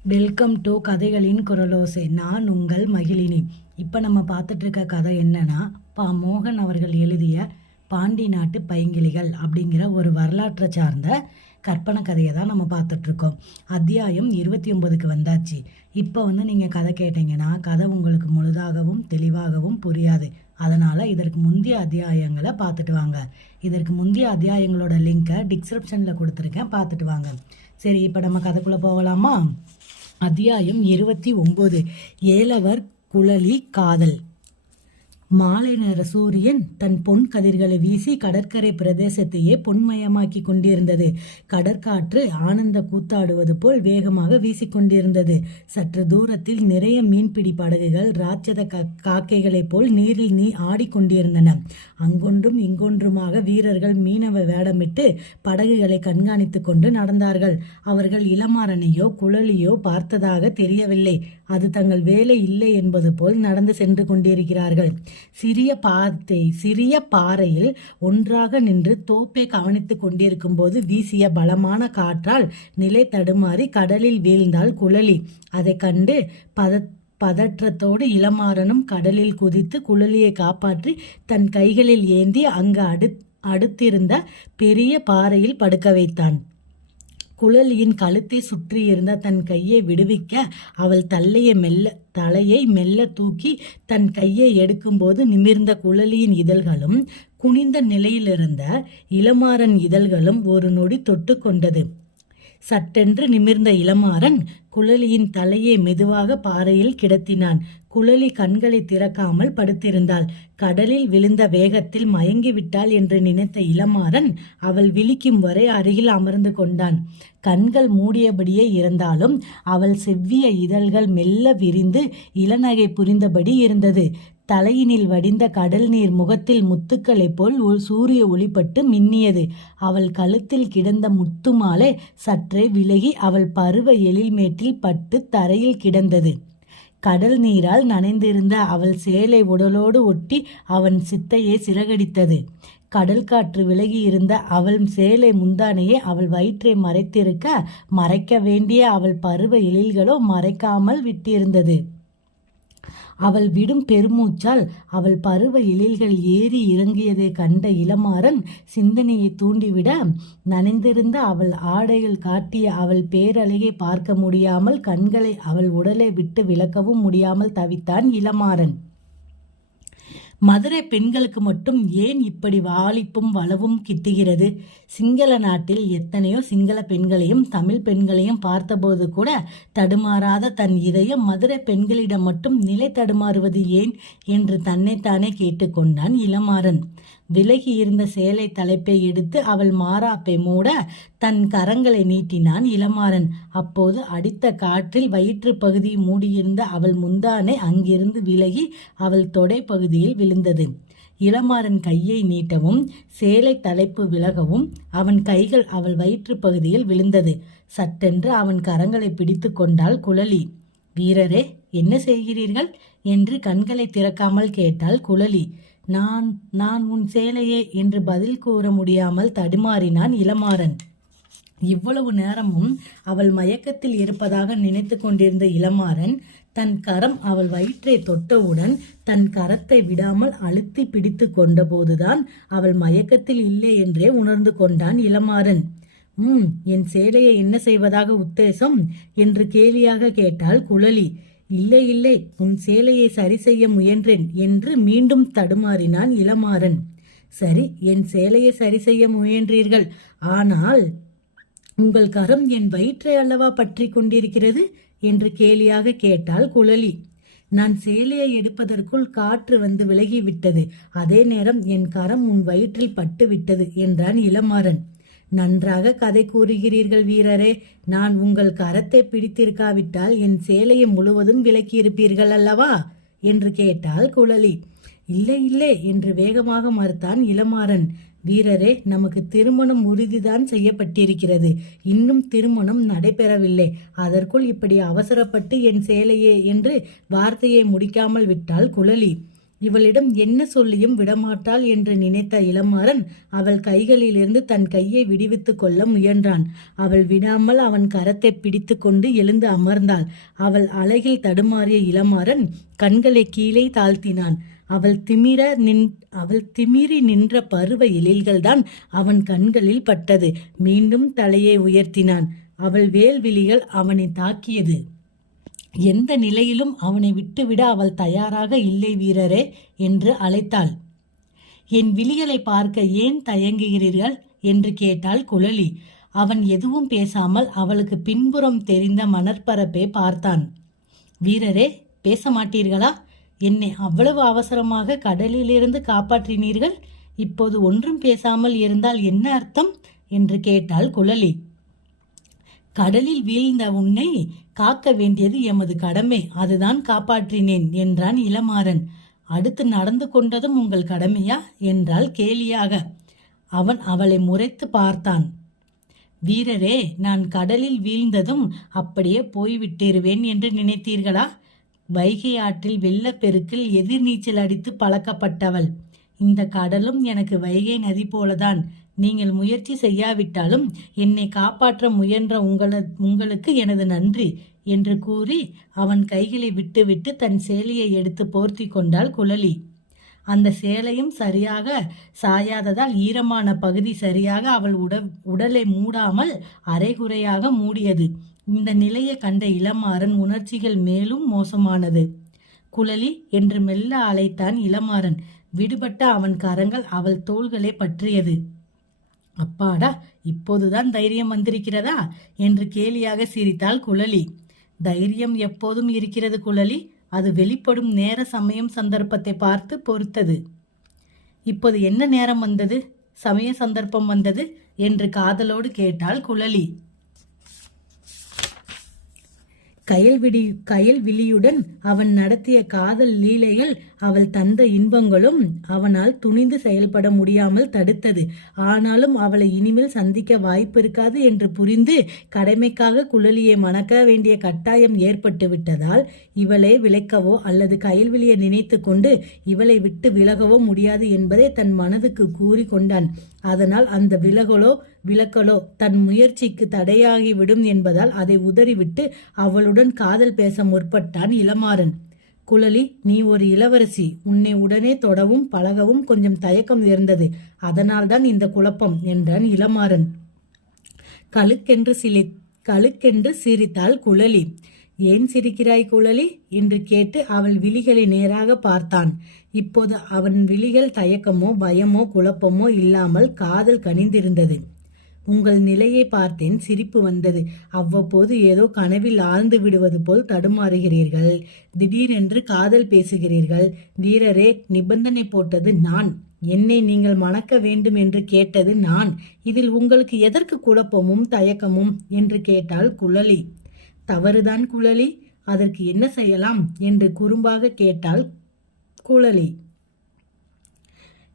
Welcome to கதைகளின் குரலோசை. நான் உங்கள் மகிழினி. இப்போ நம்ம பார்த்துட்டு இருக்க கதை என்னன்னா, மோகன் அவர்கள் எழுதிய பாண்டி நாட்டு பைங்கிளிகள் அப்படிங்கிற ஒரு வரலாற்றை சார்ந்த கற்பனை கதையை தான் நம்ம பார்த்துட்ருக்கோம். அத்தியாயம் 29க்கு வந்தாச்சு. இப்போ நீங்கள் கதை கேட்டீங்கன்னா கதை உங்களுக்கு முழுதாகவும் தெளிவாகவும் புரியாது. அதனால் இதற்கு முந்தைய அத்தியாயங்களை பார்த்துட்டு வாங்க. இதற்கு முந்தைய அத்தியாயங்களோட லிங்கை டிஸ்கிரிப்ஷனில் கொடுத்துருக்கேன், பார்த்துட்டு வாங்க. சரி, இப்போ நம்ம கதைக்குள்ளே போகலாமா? அத்தியாயம் 29. ஏலவர் குழலி காதல். மாலை நேர சூரியன் தன் பொன் கதிர்களை வீசி கடற்கரை பிரதேசத்தையே பொன்மயமாக்கி கொண்டிருந்தது. கடற்காற்று ஆனந்த கூத்தாடுவது போல் வேகமாக வீசிக்கொண்டிருந்தது. சற்று தூரத்தில் நிறைய மீன்பிடி படகுகள் ராட்சத காக்கைகளைப் போல் நீரில் ஆடிக்கொண்டிருந்தன. அங்கொன்றும் இங்கொன்றுமாக வீரர்கள் மீனவ வேடமிட்டு படகுகளை கண்காணித்து கொண்டு நடந்தார்கள். அவர்கள் இளமாறனையோ குழலியோ பார்த்ததாக தெரியவில்லை. அது தங்கள் வேலை இல்லை என்பது போல் நடந்து சென்று கொண்டிருக்கிறார்கள். சிறிய பாறையில் ஒன்றாக நின்று தோப்பை கவனித்துக் கொண்டிருக்கும் போது வீசிய பலமான காற்றால் நிலை தடுமாறி கடலில் வீழ்ந்தாள் குழலி. அதை கண்டு பதற்றத்தோடு இளமாறனும் கடலில் குதித்து குழலியை காப்பாற்றி தன் கைகளில் ஏந்தி அங்கு அடுத்திருந்த பெரிய பாறையில் படுக்க வைத்தான். குழலியின் கழுத்தை சுற்றியிருந்த தன் கையை விடுவிக்க அவள் தலையை மெல்ல தூக்கி தன் கையை எடுக்கும்போது நிமிர்ந்த குழலியின் இதழ்களும் குனிந்த நிலையிலிருந்த இளமாறன் இதழ்களும் ஒரு நொடி தொட்டு கொண்டது. சட்டென்று நிமிர்ந்த இளமாறன் குழலியின் தலையை மெதுவாக பாறையில் கிடத்தினான். குழலி கண்களை திறக்காமல் படுத்திருந்தாள். கடலில் விழுந்த வேகத்தில் மயங்கிவிட்டாள் என்று நினைத்த இளமாறன் அவள் விழிக்கும் வரை அருகில் அமர்ந்து கொண்டான். கண்கள் மூடியபடியே இருந்தாலும் அவள் செவ்விய இதழ்கள் மெல்ல விரிந்து இளநகை புரிந்தபடி இருந்தது. தலையினில் வடிந்த கடல் நீர் முகத்தில் முத்துக்களைப் போல் சூரிய ஒளிப்பட்டு மின்னியது. அவள் கழுத்தில் கிடந்த முத்து மாலை சற்றே விலகி அவள் பருவ எழில்மேட்டில் பட்டு தரையில் கிடந்தது. கடல் நீரால் நனைந்திருந்த அவள் சேலை உடலோடு ஒட்டி அவன் சித்தையை சிறகடித்தது. கடல் காற்று விலகி இருந்த அவள் சேலை முந்தானையே அவள் வயிற்றை மறைக்க வேண்டிய அவள் பருவ எழில்களோ மறைக்காமல் விட்டிருந்தது. அவள் விடும் பெருமூச்சால் அவள் பருவ எழில்கள் ஏறி இறங்கியதை கண்ட இளமாறன் சிந்தனையை தூண்டிவிட நனைந்திருந்த அவள் ஆடைகள் காட்டிய அவள் பேரழகை பார்க்க முடியாமல் கண்களை அவள் உடலை விட்டு விலக்கவும் முடியாமல் தவித்தான் இளமாறன். மதுரை பெண்களுக்கு மட்டும் ஏன் இப்படி வாலிப்பும் வளவும் கிட்டுகிறது? சிங்கள நாட்டில் எத்தனையோ சிங்கள பெண்களையும் தமிழ் பெண்களையும் பார்த்தபோது கூட தடுமாறாத தன் இதயம் மதுரை பெண்களிடம் மட்டும் நிலை தடுமாறுவது ஏன் என்று தன்னைத்தானே கேட்டுக்கொண்டான் இளமாறன். விலகி இருந்த சேலை தலைப்பை எடுத்து அவள் மாறாப்பை மூட தன் கரங்களை நீட்டினான் இளமாறன். அப்போது அடித்த காற்றில் வயிற்று பகுதி மூடியிருந்த அவள் முந்தானை அங்கிருந்து விலகி அவள் தொடை பகுதியில் விழுந்தது. இளமாறன் கையை நீட்டவும் சேலை தலைப்பு விலகவும் அவன் கைகள் அவள் வயிற்று பகுதியில் விழுந்தது. சட்டென்று அவன் கரங்களை பிடித்து கொண்டாள் குழலி. வீரரே, என்ன செய்கிறீர்கள் என்று கண்களை திறக்காமல் கேட்டாள் குழலி. நான் உன் சேலையே என்று பதில் கூற முடியாமல் தடுமாறினான் இளமாறன். இவ்வளவு நேரமும் அவள் மயக்கத்தில் இருப்பதாக நினைத்து கொண்டிருந்த இளமாறன் தன் கரம் அவள் வயிற்றை தொட்டவுடன் தன் கரத்தை விடாமல் அழுத்தி பிடித்து கொண்டபோதுதான் அவள் மயக்கத்தில் இல்லை என்றே உணர்ந்து கொண்டான் இளமாறன். என் சேலையை என்ன செய்வதாக உத்தேசம் என்று கேலியாக கேட்டாள் குழலி. இல்லை இல்லை, உன் சேலையை சரி செய்ய முயன்றேன் என்று மீண்டும் தடுமாறினான் இளமாறன். சரி, என் சேலையை சரி செய்ய முயன்றீர்கள், ஆனால் உங்கள் கரம் என் வயிற்றை அல்லவா பற்றி கொண்டிருக்கிறது என்று கேலியாக கேட்டாள் குழலி. நான் சேலையை எடுப்பதற்குள் காற்று வந்து விலகிவிட்டது. அதே நேரம் என் கரம் உன் வயிற்றில் பட்டு விட்டது என்றான் இளமாறன். நன்றாக கதை கூறுகிறீர்கள் வீரரே. நான் உங்கள் கரத்தை பிடித்திருக்காவிட்டால் என் சேலையை முழுவதும் விலக்கியிருப்பீர்கள் அல்லவா என்று கேட்டாள் குழலி. இல்லை இல்லை என்று வேகமாக மறுத்தான் இளமாறன். வீரரே, நமக்கு திருமணம் உறுதிதான் செய்யப்பட்டிருக்கிறது. இன்னும் திருமணம் நடைபெறவில்லை. அதற்குள் இப்படி அவசரப்பட்டு என் சேலையே என்று வார்த்தையை முடிக்காமல் விட்டாள் குழலி. இவளிடம் என்ன சொல்லியும் விடமாட்டாள் என்று நினைத்த இளமாறன் அவள் கைகளிலிருந்து தன் கையை விடுவித்து கொள்ள முயன்றான். அவள் விடாமல் அவன் கரத்தை பிடித்து கொண்டு எழுந்து அமர்ந்தாள். அவள் அழகில் தடுமாறிய இளமாறன் கண்களை கீழே தாழ்த்தினான். அவள் திமிரி நின்ற பருவ எழில்கள்தான் அவன் கண்களில் பட்டது. மீண்டும் தலையை உயர்த்தினான். அவள் வேல்விழிகள் அவனை தாக்கியது. எந்த நிலையிலும் அவனை விட்டுவிட அவள் தயாராக இல்லை வீரரே என்று அழைத்தாள். என் விழிகளை பார்க்க ஏன் தயங்குகிறீர்கள் என்று கேட்டாள் குழலி. அவன் எதுவும் பேசாமல் அவளுக்கு பின்புறம் தெரிந்த மணற்பரப்பை பார்த்தான். வீரரே, பேச மாட்டீர்களா? என்னை அவ்வளவு அவசரமாக கடலிலிருந்து காப்பாற்றினீர்கள். இப்போது ஒன்றும் பேசாமல் இருந்தால் என்ன அர்த்தம் என்று கேட்டாள் குழலி. கடலில் வீழ்ந்த உன்னை காக்க வேண்டியது எமது கடமை, அதுதான் காப்பாற்றினேன் என்றான் இளமாறன். அடுத்து நடந்து கொண்டதும் உங்கள் கடமையா என்றாள் கேலியாக. அவன் அவளை முறைத்து பார்த்தான். வீரரே, நான் கடலில் வீழ்ந்ததும் அப்படியே போய்விட்டிருவேன் என்று நினைத்தீர்களா? வைகை ஆற்றில் வெள்ளப்பெருக்கில் எதிர்நீச்சல் அடித்து பழக்கப்பட்டவள். இந்த கடலும் எனக்கு வைகை நதி போலதான். நீங்கள் முயற்சி செய்யாவிட்டாலும் என்னை காப்பாற்ற முயன்ற உங்களுக்கு எனது நன்றி என்று கூறி அவன் கைகளை விட்டுவிட்டு தன் சேலையை எடுத்து போர்த்தி கொண்டாள் குழலி. அந்த சேலையும் சரியாக சாயாததால் ஈரமான பகுதி சரியாக அவள் உடலை மூடாமல் அரைகுறையாக மூடியது. இந்த நிலையை கண்ட இளமாறன் உணர்ச்சிகள் மேலும் மோசமானது. குழலி என்று மெல்ல அழைத்தான் இளமாறன். விடுபட்ட அவன் கரங்கள் அவள் தோள்களை பற்றியது. அப்பாடா, இப்போதுதான் தைரியம் வந்திருக்கிறதா என்று கேலியாக சிரித்தாள் குழலி. தைரியம் எப்போதும் இருக்கிறது குழலி, அது வெளிப்படும் நேர சமயம் சந்தர்ப்பத்தை பார்த்து பொறுத்தது. இப்போது என்ன நேரம் வந்தது, சமய சந்தர்ப்பம் வந்தது என்று காதலோடு கேட்டாள் குழலி. கயல்விழியுடன் அவன் நடத்திய காதல் லீலைகள் அவள் தந்த இன்பங்களும் அவனால் துணிந்து செயல்பட முடியாமல் தடுத்தது. ஆனாலும் அவளை இனிமேல் சந்திக்க வாய்ப்பு இருக்காது என்று புரிந்து கடமைக்காக குழலியை மணக்க வேண்டிய கட்டாயம் ஏற்பட்டு விட்டதால் இவளை விளக்கவோ அல்லது கயல்விழியை நினைத்து கொண்டு இவளை விட்டு விலகவோ முடியாது என்பதை தன் மனதுக்கு கூறி கொண்டான். அதனால் அந்த விலக்கலோ தன் முயற்சிக்கு தடையாகிவிடும் என்பதால் அதை உதறிவிட்டு அவளுடன் காதல் பேச முற்பட்டான் இளமாறன். குழலி, நீ ஒரு இளவரசி. உன்னை உடனே தொடவும் பழகவும் கொஞ்சம் தயக்கம் இருந்தது. அதனால்தான் இந்த குழப்பம் என்றான் இளமாறன். கழுக்கென்று சிரித்தாள் குழலி. ஏன் சிரிக்கிறாய் குழலி என்று கேட்டு அவள் விழிகளை நேராக பார்த்தான். இப்போது அவன் விழிகள் தயக்கமோ பயமோ குழப்பமோ இல்லாமல் காதல் கனிந்திருந்தது. உங்கள் நிலையை பார்த்தேன், சிரிப்பு வந்தது. அவ்வப்போது ஏதோ கனவில் ஆழ்ந்து விடுவது போல் தடுமாறுகிறீர்கள். திடீரென்று காதல் பேசுகிறீர்கள். வீரரே, நிபந்தனை போட்டது நான். என்னை நீங்கள் மணக்க வேண்டும் என்று கேட்டது நான். இதில் உங்களுக்கு எதற்கு குழப்பமும் தயக்கமும் என்று கேட்டாள் குழலி. தவறுதான் குழலி, அதற்கு என்ன செய்யலாம் என்று குறும்பாக கேட்டாள் குழலி.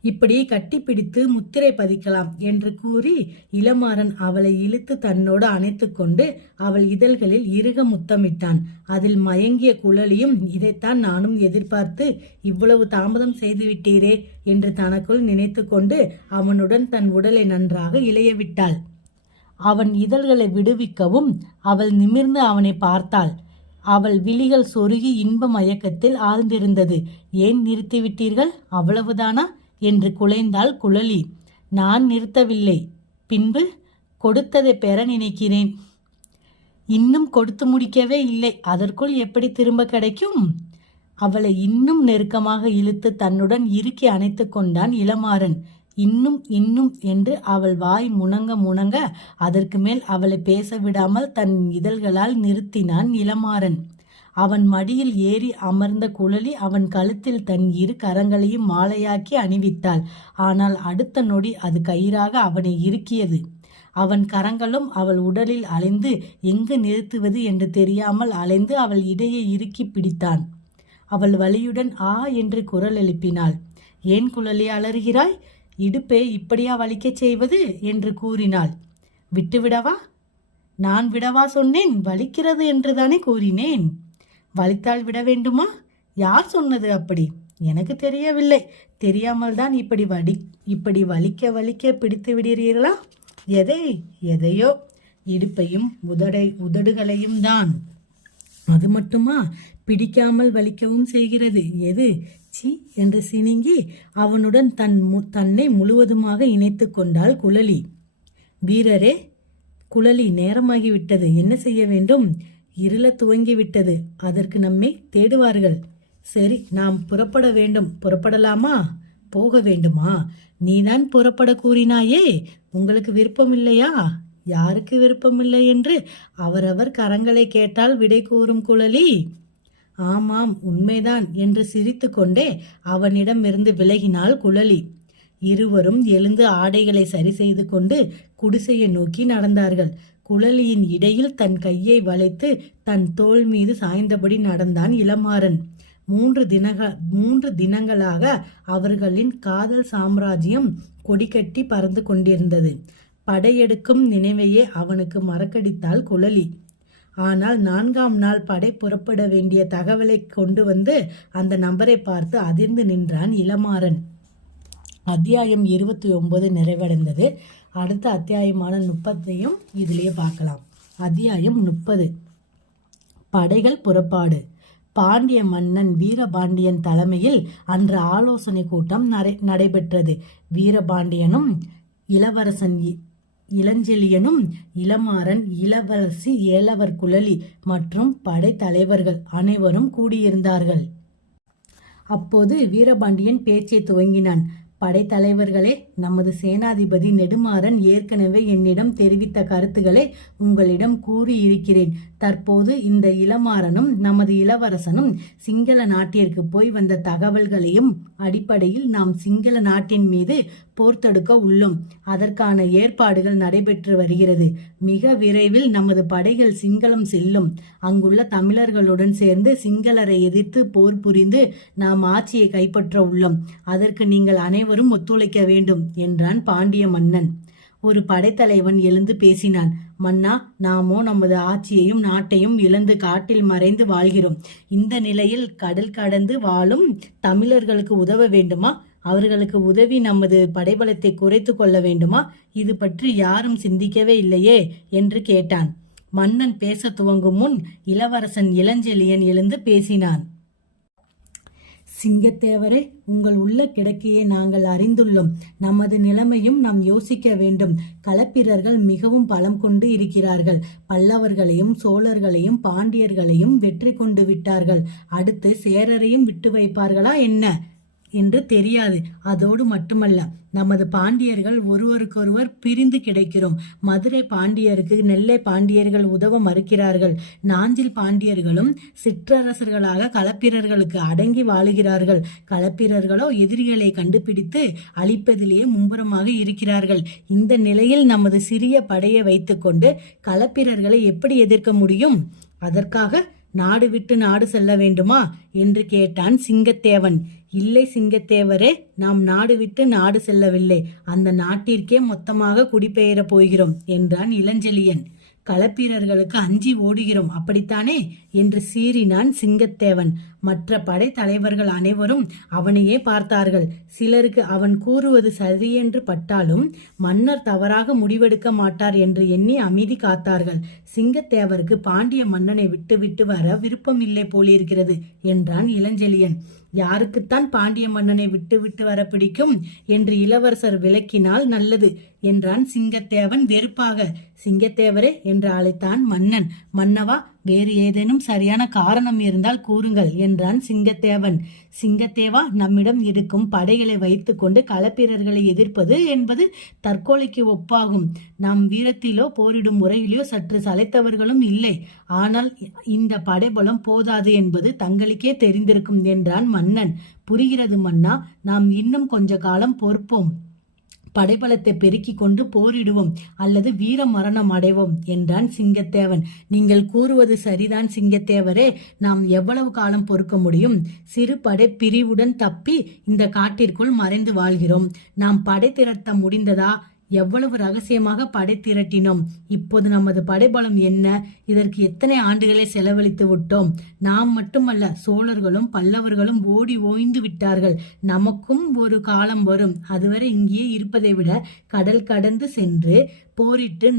இப்படி கட்டிப்பிடித்து முத்திரை பதிக்கலாம் என்று கூறி இளமாறன் அவளை இழுத்து தன்னோடு அணைத்து கொண்டு அவள் இதழ்களில் இறுக முத்தமிட்டான். அதில் மயங்கிய குழலியும் இதைத்தான் நானும் எதிர்பார்த்து இவ்வளவு தாமதம் செய்துவிட்டீரே என்று தனக்குள் நினைத்து கொண்டு அவனுடன் தன் உடலை நன்றாக இளைய விட்டாள். அவன் இதழ்களை விடுவிக்கவும் அவள் நிமிர்ந்து அவனை பார்த்தாள். அவள் விழிகள் சொருகி இன்ப மயக்கத்தில் ஆழ்ந்திருந்தது. ஏன் நிறுத்திவிட்டீர்கள், அவ்வளவுதானா என்று குலைந்தாள் குழலி. நான் நிறுத்தவில்லை. பின்பு கொடுத்ததை பெற நினைக்கிறேன். இன்னும் கொடுத்து முடிக்கவே இல்லை. அதற்குள் எப்படி திரும்ப கிடைக்கும்? அவளை இன்னும் நெருக்கமாக இழுத்து தன்னுடன் இறுக்கி அணைத்து கொண்டான் இளமாறன். இன்னும் இன்னும் என்று அவள் வாய் முணங்க அதற்கு மேல் அவளை பேச விடாமல் தன் இதழ்களால் நிறுத்தினான் இளமாறன். அவன் மடியில் ஏறி அமர்ந்த குழலி அவன் கழுத்தில் தன் இரு கரங்களையும் மாலையாக்கி அணிவித்தாள். ஆனால் அடுத்த நொடி அது கயிறாக அவனை இறுக்கியது. அவன் கரங்களும் அவள் உடலில் அலைந்து எங்கு நிறுத்துவது என்று தெரியாமல் அலைந்து அவள் இடையே இறுக்கி பிடித்தான். அவள் வலியுடன் ஆ என்று குரல் எழுப்பினாள். ஏன் குழலி அலறுகிறாய்? இடுப்பை இப்படியா வலிக்கச் செய்வது என்று கூறினாள். விட்டுவிடவா? நான் விடவா சொன்னேன்? வலிக்கிறது என்றுதானே கூறினேன். வலித்தால் விட வேண்டுமா? யார் சொன்னது அப்படி? எனக்கு தெரியவில்லை. தெரியாமல் தான் இப்படி வலிக்க வலிக்க பிடித்து விடுகிறீர்களா? எதையோ இடுப்பையும் உதடுகளையும் தான். அது மட்டுமா, பிடிக்காமல் வலிக்கவும் செய்கிறது. எது? சி என்று சினிங்கி அவனுடன் தன்னை முழுவதுமாக இணைத்து கொண்டாள் குழலி. வீரரே, குழலி, நேரமாகிவிட்டது. என்ன செய்ய வேண்டும்? இருள துவங்கிவிட்டது. அதற்கு நம்மை தேடுவார்கள். சரி, நாம் புறப்பட வேண்டும். புறப்படலாமா? போக வேண்டுமா? நீதான் புறப்பட கூறினாயே. உங்களுக்கு விருப்பம் இல்லையா? யாருக்கு விருப்பமில்லை என்று அவரவர் கரங்களை கேட்டால் விடை கூறும் குழலி. ஆமாம், உண்மைதான் என்று சிரித்து கொண்டே அவனிடமிருந்து விலகினாள் குழலி. இருவரும் எழுந்து ஆடைகளை சரி செய்து கொண்டு குடிசையை நோக்கி நடந்தார்கள். குழலியின் இடையில் தன் கையை வளைத்து தன் தோள் மீது சாய்ந்தபடி நடந்தான் இளமாறன். 3 தினங்களாக அவர்களின் காதல் சாம்ராஜ்யம் கொடிகட்டி பறந்து கொண்டிருந்தது. படையெடுக்கும் நினைவையே அவனுக்கு மறக்கடித்தாள் குழலி. ஆனால் 4ஆம் நாள் படை புறப்பட வேண்டிய தகவலை கொண்டு வந்து அந்த நபரை பார்த்து அதிர்ந்து நின்றான் இளமாறன். அத்தியாயம் 29 நிறைவடைந்தது. அடுத்த அத்தியாயமான 30ஐயும் இதிலேயே பார்க்கலாம். அத்தியாயம் 30. படைகள் புறப்பாடு. பாண்டிய மன்னன் வீரபாண்டியன் தலைமையில் அன்று ஆலோசனை கூட்டம் நடைபெற்றது. வீரபாண்டியனும் இளவரசன் இளஞ்செழியனும் இளமாறன், இளவரசி ஏலவர் குழலி மற்றும் படை தலைவர்கள் அனைவரும் கூடியிருந்தார்கள். அப்போது வீரபாண்டியன் பேச்சை துவங்கினான். படைத்தலைவர்களே, நமது சேனாதிபதி நெடுமாறன் ஏற்கனவே என்னிடம் தெரிவித்த கருத்துக்களை உங்களிடம் கூறியிருக்கிறேன். தற்போது இந்த இளமாறனும் நமது இளவரசனும் சிங்கள நாட்டிற்கு போய் வந்த தகவல்களையும் அடிப்படையில் நாம் சிங்கள நாட்டின் மீது போர் தொடுக்க உள்ளோம். அதற்கான ஏற்பாடுகள் நடைபெற்று வருகிறது. மிக விரைவில் நமது படைகள் சிங்களம் செல்லும். அங்குள்ள தமிழர்களுடன் சேர்ந்து சிங்களரை எதிர்த்து போர் புரிந்து நாம் ஆட்சியை கைப்பற்ற உள்ளோம். அதற்கு நீங்கள் அனைவரும் ஒத்துழைக்க வேண்டும் என்றான் பாண்டிய மன்னன். ஒரு படைத்தலைவன் எழுந்து பேசினான். மன்னா, நாமோ நமது ஆட்சியையும் நாட்டையும் இழந்து காட்டில் மறைந்து வாழ்கிறோம். இந்த நிலையில் கடல் கடந்து வாழும் தமிழர்களுக்கு உதவ வேண்டுமா? அவர்களுக்கு உதவி நமது படைபலத்தை குறைத்து கொள்ள வேண்டுமா? இது பற்றி யாரும் சிந்திக்கவே இல்லையே என்று கேட்டான். மன்னன் பேச துவங்கும் முன் இளவரசன் இளஞ்செழியன் எழுந்து பேசினான். சிங்கத்தேவரே, உங்கள் உள்ள கிடக்கையை நாங்கள் அறிந்துள்ளோம். நமது நிலைமையும் நாம் யோசிக்க வேண்டும். களப்பிரர்கள் மிகவும் பலம் கொண்டு இருக்கிறார்கள். பல்லவர்களையும் சோழர்களையும் பாண்டியர்களையும் வெற்றி கொண்டு விட்டார்கள். அடுத்து சேரரையும் விட்டு வைப்பார்களா என்ன என்று தெரியாது. அதோடு மட்டுமல்ல, நமது பாண்டியர்கள் ஒருவருக்கொருவர் பிரிந்து கிடைக்கிறோம். மதுரை பாண்டியருக்கு நெல்லை பாண்டியர்கள் உதவ மறுக்கிறார்கள். நாஞ்சில் பாண்டியர்களும் சிற்றரசர்களாக களப்பிரர்களுக்கு அடங்கி வாழுகிறார்கள். களப்பிரர்களோ எதிரிகளை கண்டுபிடித்து அழிப்பதிலேயே மும்முரமாக இருக்கிறார்கள். இந்த நிலையில் நமது சிறிய படையை வைத்துக்கொண்டு களப்பிரர்களை எப்படி எதிர்க்க முடியும்? அதற்காக நாடு விட்டு நாடு செல்ல வேண்டுமா என்று கேட்டான் சிங்கத்தேவன். இல்லை சிங்கத்தேவரே, நாம் நாடு விட்டு நாடு செல்லவில்லை. அந்த நாட்டிற்கே மொத்தமாக குடிபெயரப் போகிறோம் என்றான் இளஞ்செழியன். களப்பிரர்களுக்கு அஞ்சி ஓடுகிறோம், அப்படித்தானே என்று சீறினான் சிங்கத்தேவன். மற்ற படை தலைவர்கள் அனைவரும் அவனையே பார்த்தார்கள். சிலருக்கு அவன் கூறுவது சரியென்று பட்டாலும் மன்னர் தவறாக முடிவெடுக்க மாட்டார் என்று எண்ணி அமைதி காத்தார்கள். சிங்கத்தேவருக்கு பாண்டிய மன்னனை விட்டு வர விருப்பம் இல்லை போலிருக்கிறது என்றான் இளஞ்செழியன். யாருக்குத்தான் பாண்டிய மன்னனை விட்டு வர பிடிக்கும் என்று இளவரசர் விளக்கினால் நல்லது என்றான் சிங்கத்தேவன் வெறுப்பாக. சிங்கத்தேவரே என்று அழைத்தான் மன்னன். மன்னவா, வேறு ஏதேனும் சரியான காரணம் இருந்தால் கூறுங்கள் என்றான் சிங்கத்தேவன். சிங்கத்தேவா, நம்மிடம் இருக்கும் படைகளை வைத்துக்கொண்டு களப்பிரர்களை எதிர்ப்பது என்பது தற்கொலைக்கு ஒப்பாகும். நாம் வீரத்திலோ போரிடும் முறையிலோ சற்று சளைத்தவர்களும் இல்லை. ஆனால் இந்த படைபலம் போதாது என்பது தங்களுக்கே தெரிந்திருக்கும் என்றான் மன்னன். புரிகிறது மன்னா, நாம் இன்னும் கொஞ்ச காலம் பொறுப்போம். படைபலத்தை பெருக்கி கொண்டு போரிடுவோம் அல்லது வீர மரணம் அடைவோம் என்றான் சிங்கத்தேவன். நீங்கள் கூறுவது சரிதான் சிங்கத்தேவரே, நாம் எவ்வளவு காலம் பொறுக்க முடியும்? சிறு படை பிரிவுடன் தப்பி இந்த காட்டிற்குள் மறைந்து வாழ்கிறோம். நாம் படை திரட்ட முடிந்ததா எவ்வளவு ரகசியமாக படை திரட்டினோம். இப்போது நமது படைபலம் என்ன? இதற்கு எத்தனை ஆண்டுகளை செலவழித்து விட்டோம். நாம் மட்டுமல்ல, சோழர்களும் பல்லவர்களும் ஓடி ஓய்ந்து விட்டார்கள். நமக்கும் ஒரு காலம் வரும். அதுவரை இங்கேயே இருப்பதை விட கடல் கடந்து சென்று போரிட்டு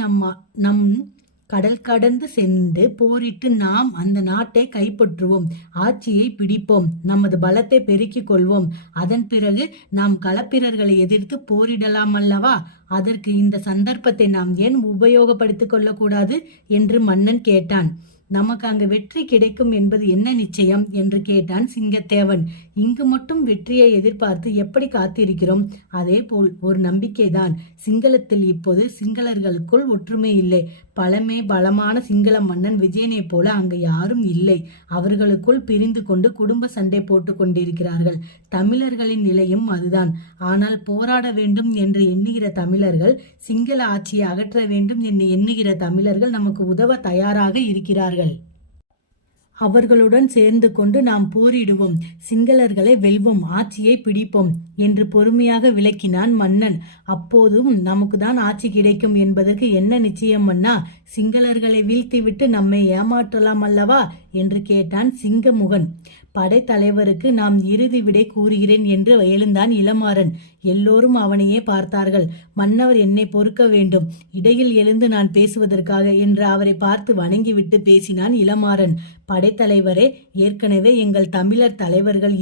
நாம் அந்த நாட்டை கைப்பற்றுவோம், ஆட்சியை பிடிப்போம், நமது பலத்தை பெருக்கிக் கொள்வோம். அதன் பிறகு நாம் களப்பிரர்களை எதிர்த்து போரிடலாம் அல்லவா? அதற்கு இந்த சந்தர்ப்பத்தை நாம் ஏன் உபயோகப்படுத்திக் கொள்ளக்கூடாது என்று மன்னன் கேட்டான். நமக்கு அங்கு வெற்றி கிடைக்கும் என்பது என்ன நிச்சயம் என்று கேட்டான் சிங்கத்தேவன். இங்கு மட்டும் வெற்றியை எதிர்பார்த்து எப்படி காத்திருக்கிறோம்? அதே போல் ஒரு நம்பிக்கைதான். சிங்களத்தில் இப்போது சிங்களர்களுக்குள் ஒற்றுமை இல்லை. பலமான சிங்கள மன்னன் விஜயனை போல அங்கு யாரும் இல்லை. அவர்களுக்குள் பிரிந்து கொண்டு குடும்ப சண்டை போட்டு கொண்டிருக்கிறார்கள். தமிழர்களின் நிலையும் அதுதான். ஆனால் போராட வேண்டும் என்று எண்ணுகிற தமிழர்கள், சிங்கள ஆட்சியை அகற்ற வேண்டும் என்று எண்ணுகிற தமிழர்கள் நமக்கு உதவ தயாராக இருக்கிறார்கள். அவர்களுடன் சேர்ந்து கொண்டு நாம் போரிடுவோம், சிங்களர்களை வெல்வோம், ஆட்சியை பிடிப்போம் என்று பொறுமையாக விளக்கினான் மன்னன். அப்போதும் நமக்கு தான் ஆட்சி கிடைக்கும் என்பதற்கு என்ன நிச்சயம் அண்ணா? சிங்களர்களை வீழ்த்திவிட்டு நம்மை ஏமாற்றலாம் அல்லவா என்று கேட்டான் சிங்கமுகன். படைத்தலைவருக்கு நாம் இறுதி விடை கூறுகிறேன் என்று எழுந்தான் இளமாறன். எல்லோரும் அவனையே பார்த்தார்கள். மன்னவர் என்னை பொறுக்க வேண்டும், இடையில் எழுந்து நான் பேசுவதற்காக என்று அவரை பார்த்து வணங்கிவிட்டு பேசினான் இளமாறன். படைத்தலைவரே, ஏற்கனவே எங்கள் தமிழர் தலைவர்கள்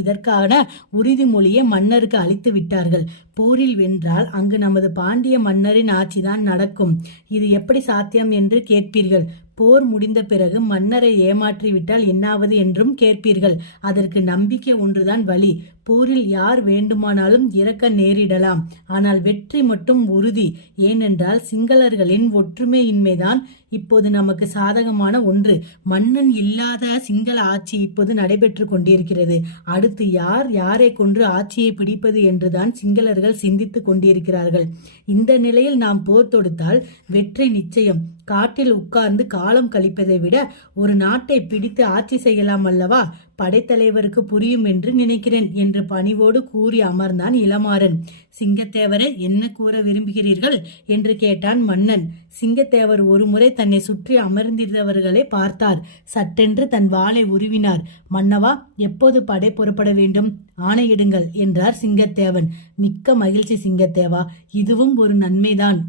இதற்கான உறுதிமொழியை மன்னருக்கு அளித்து விட்டார்கள். போரில் வென்றால் அங்கு நமது பாண்டிய மன்னரின் ஆட்சிதான் நடக்கும். இது எப்படி சாத்தியம் என்று கேட்பீர்கள். போர் முடிந்த பிறகு மன்னரை ஏமாற்றிவிட்டால் என்னாவது என்றும் கேட்பீர்கள். அதற்கு நம்பிக்கை ஒன்றுதான் வழி. போரில் யார் வேண்டுமானாலும் இறக்க நேரிடலாம், ஆனால் வெற்றி மட்டும் உறுதி. ஏனென்றால் சிங்களர்களின் ஒற்றுமையின்மைதான் இப்போது நமக்கு சாதகமான ஒன்று. மன்னன் இல்லாத சிங்கள ஆட்சி இப்போது நடைபெற்று கொண்டிருக்கிறது. அடுத்து யார் யாரை கொன்று ஆட்சியை பிடிப்பது என்றுதான் சிங்களர்கள் சிந்தித்துக் கொண்டிருக்கிறார்கள். இந்த நிலையில் நாம் போர் தொடுத்தால் வெற்றி நிச்சயம். காட்டில் உட்கார்ந்து காலம் கழிப்பதை விட ஒரு நாட்டை பிடித்து ஆட்சி செய்யலாம் அல்லவா? படைத்தலைவருக்கு புரியும் என்று நினைக்கிறேன் என்று பணிவோடு கூறி அமர்ந்தான் இளமாறன். சிங்கத்தேவரை என்ன கூற விரும்புகிறீர்கள் என்று கேட்டான் மன்னன். சிங்கத்தேவர் ஒருமுறை தன்னை சுற்றி அமர்ந்திருந்தவர்களை பார்த்தார். சட்டென்று தன் வாளை உருவினார். மன்னவா, எப்போது படை புறப்பட வேண்டும்? ஆணையிடுங்கள் என்றார் சிங்கத்தேவன். மிக்க மகிழ்ச்சி சிங்கத்தேவா, இதுவும் ஒரு நன்மைதான்.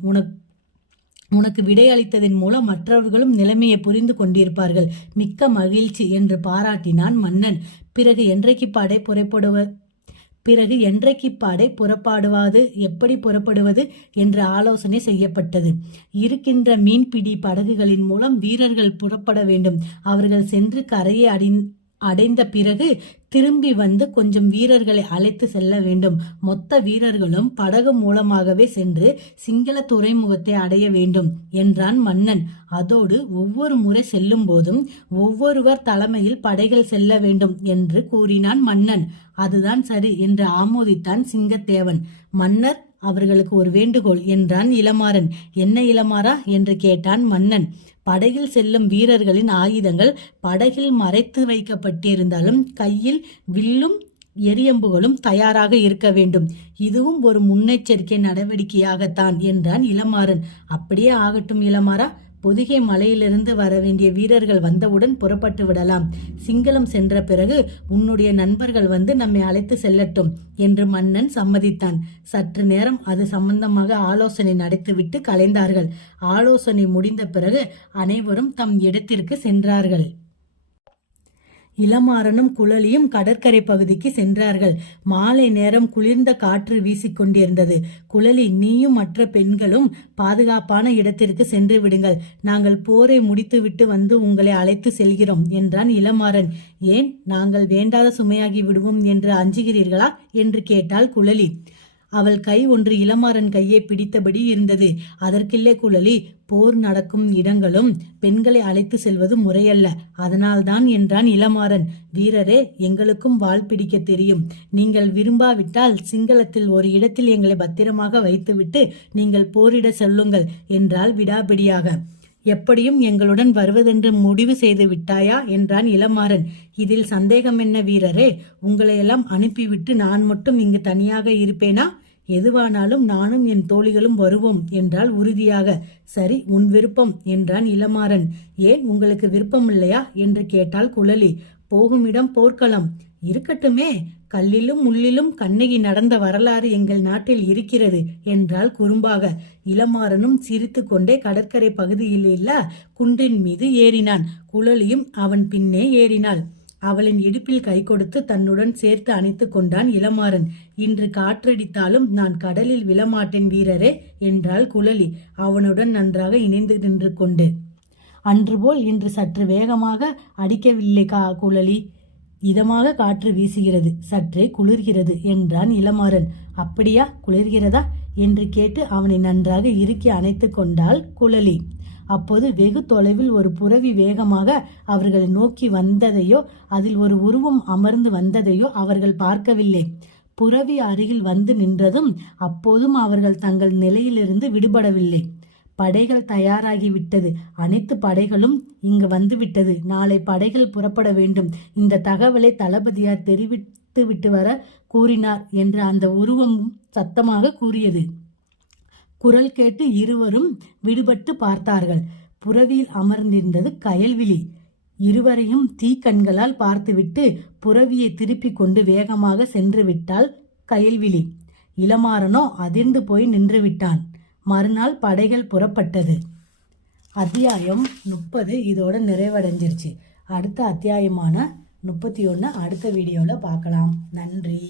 உனக்கு விடையளித்ததன் மூலம் மற்றவர்களும் நிலைமையை புரிந்து கொண்டிருப்பார்கள். மிக்க மகிழ்ச்சி என்று பாராட்டினான் மன்னன். பிறகு என்றைக்கு படை புறப்பாடுவது, எப்படி புறப்படுவது என்று ஆலோசனை செய்யப்பட்டது. இருக்கின்ற மீன்பிடி படகுகளின் மூலம் வீரர்கள் புறப்பட வேண்டும். அவர்கள் சென்று கரையை அடைந்த பிறகு திரும்பி வந்து கொஞ்சம் வீரர்களை அழைத்து செல்ல வேண்டும். மொத்த வீரர்களும் படகு மூலமாகவே சென்று சிங்கள துறைமுகத்தை அடைய வேண்டும் என்றான் மன்னன். அதோடு ஒவ்வொரு முறை செல்லும் போதும் ஒவ்வொருவர் தலைமையில் படைகள் செல்ல வேண்டும் என்று கூறினான் மன்னன். அதுதான் சரி என்று ஆமோதித்தான் சிங்கத்தேவன். மன்னர், அவர்களுக்கு ஒரு வேண்டுகோள் என்றான் இளமாறன். என்ன இளமாறா என்று கேட்டான் மன்னன். படகில் செல்லும் வீரர்களின் ஆயுதங்கள் படகில் மறைத்து வைக்கப்பட்டிருந்தாலும் கையில் வில்லும் எரியம்புகளும் தயாராக இருக்க வேண்டும். இதுவும் ஒரு முன்னெச்சரிக்கை நடவடிக்கையாகத்தான் என்றான் இளமாறன். அப்படியே ஆகட்டும் இளமாறா. பொதிகை மலையிலிருந்து வர வேண்டிய வீரர்கள் வந்தவுடன் புறப்பட்டு விடலாம். சிங்களம் சென்ற பிறகு உன்னுடைய நண்பர்கள் வந்து நம்மை அழைத்து செல்லட்டும் என்று மன்னன் சம்மதித்தான். சற்று நேரம் அது சம்பந்தமாக ஆலோசனை நடத்திவிட்டு கலைந்தார்கள். ஆலோசனை முடிந்த பிறகு அனைவரும் தம் இடத்திற்கு சென்றார்கள். இளமாறனும் குழலியும் கடற்கரை பகுதிக்கு சென்றார்கள். மாலை நேரம் குளிர்ந்த காற்று வீசிக்கொண்டிருந்தது. குழலி, நீயும் மற்ற பெண்களும் பாதுகாப்பான இடத்திற்கு சென்று விடுங்கள். நாங்கள் போரை முடித்துவிட்டு வந்து உங்களை அழைத்து செல்கிறோம் என்றான் இளமாறன். ஏன், நாங்கள் வேண்டாத சுமையாகி விடுவோம் என்று அஞ்சுகிறீர்களா என்று கேட்டாள் குழலி. அவள் கை ஒன்று இளமாறன் கையை பிடித்தபடி இருந்தது. அதற்கில்லை குழலி, போர் நடக்கும் இடங்களும் பெண்களை அழைத்து செல்வது முறையல்ல, அதனால்தான் என்றான் இளமாறன். வீரரே, எங்களுக்கும் வாள் பிடிக்க தெரியும். நீங்கள் விரும்பாவிட்டால் சிங்களத்தில் ஒரு இடத்தில் எங்களை பத்திரமாக வைத்துவிட்டு நீங்கள் போரிட செல்லுங்கள் என்றாள் விடாபிடியாக. எப்படியும் எங்களுடன் வருவதென்று முடிவு செய்து விட்டாயா என்றான் இளமாறன். இதில் சந்தேகம் என்ன வீரரே? உங்களையெல்லாம் அனுப்பிவிட்டு நான் மட்டும் இங்கு தனியாக இருப்பேனா எதுவானாலும் நானும் என் தோழிகளும் வருவோம் என்றாள் உறுதியாக. சரி, உன் விருப்பம் என்றான் இளமாறன். ஏன், உங்களுக்கு விருப்பம் இல்லையா என்று கேட்டாள் குழலி. போகும் இடம் போர்க்களம். இருக்கட்டுமே, கல்லிலும் முள்ளிலும் கண்ணகி நடந்த வரலாறு எங்கள் நாட்டில் இருக்கிறது என்றாள் குறும்பாக. இளமாறனும் சிரித்து கொண்டே கடற்கரை பகுதியில் உள்ள குன்றின் மீது ஏறினான். குழலியும் அவன் பின்னே ஏறினாள். அவளின் இடுப்பில் கை கொடுத்து தன்னுடன் சேர்த்து அணைத்து கொண்டான் இளமாறன். இன்று காற்றடித்தாலும் நான் கடலில் விழமாட்டேன் வீரரே என்றாள் குழலி அவனுடன் நன்றாக இணைந்து நின்று கொண்டு. அன்றுபோல் இன்று சற்று வேகமாக அடிக்கவில்லை குழலி. இதமாக காற்று வீசுகிறது, சற்றே குளிர்கிறது என்றான் இளமாறன். அப்படியா, குளிர்கிறதா என்று கேட்டு அவனை நன்றாக இறுக்கி அணைத்து கொண்டாள் குழலி. அப்போது வெகு தொலைவில் ஒரு புறவி வேகமாக அவர்களை நோக்கி வந்ததையோ அதில் ஒரு உருவம் அமர்ந்து வந்ததையோ அவர்கள் பார்க்கவில்லை. புறவி அருகில் வந்து நின்றதும் அப்போதும் அவர்கள் தங்கள் நிலையிலிருந்து விடுபடவில்லை. படைகள் தயாராகிவிட்டது, அனைத்து படைகளும் இங்கு வந்துவிட்டது, நாளை படைகள் புறப்பட வேண்டும், இந்த தகவலை தளபதியார் தெரிவித்து விட்டு வர கூறினார் என்று அந்த உருவம் சத்தமாக கூறியது. குரல் கேட்டு இருவரும் விடுபட்டு பார்த்தார்கள். புறவியில் அமர்ந்திருந்தது கயல்விழி. இருவரையும் தீக்கண்களால் பார்த்துவிட்டு புறவியை திருப்பி கொண்டு வேகமாக சென்று விட்டாள் கயல்விழி. இளமாறனோ அதிர்ந்து போய் நின்று விட்டான். மறுநாள் படைகள் புறப்பட்டது. அத்தியாயம் 30 இதோட நிறைவடைஞ்சிருச்சு. அடுத்த அத்தியாயமான 31 அடுத்த வீடியோவில் பார்க்கலாம். நன்றி.